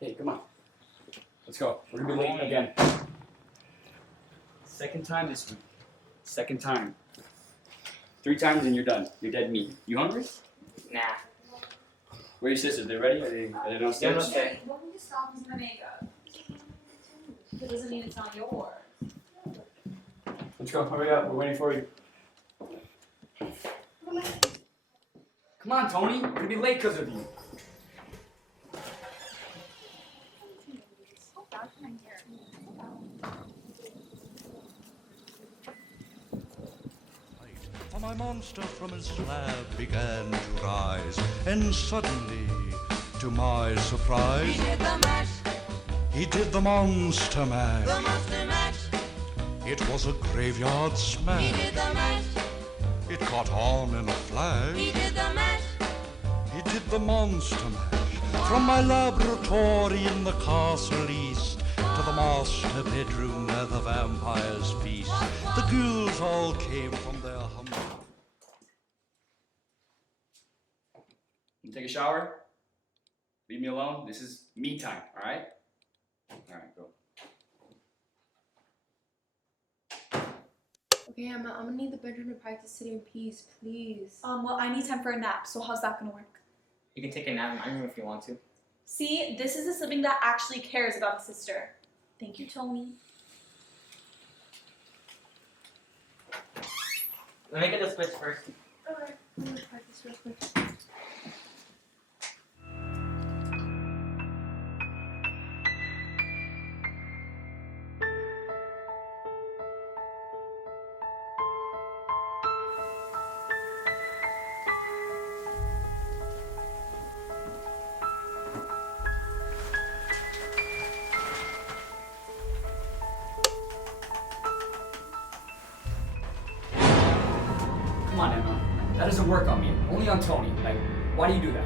Hey, come on. Let's go. We're gonna be late again. Second time this week. Second time. 3 times and you're done. You're dead meat. You hungry? Nah. Where are your sisters? They ready? Are they downstairs? Okay. Why don't you stop using my makeup? It doesn't mean it's not yours. Let's go. Hurry up. We're waiting for you. Come on, Tony. We're gonna be late because of you. So bad for my hair. For my monster from his slab began to rise, and suddenly, to my surprise, He did the mash, he did the monster mash. the monster mash. It was a graveyard He smash. did the mash, It caught on in a flash. he did the mash. He did the monster mash. From my laboratory in the castle east to the master bedroom where the vampires feast, the ghouls all came from their humble. You take a shower. Leave me alone. This is me time. All right. All right. Go. Okay, I'm gonna need the bedroom to practice sitting in peace, please. Well, I need time for a nap, so how's that gonna work? You can take a nap in my room if you want to. See, this is a sibling that actually cares about his sister. Thank you, Tony. Let me get the switch first. Alright, I'm gonna practice real quick. Come on, Emma. That doesn't work on me. Only on Tony. Like, why do you do that?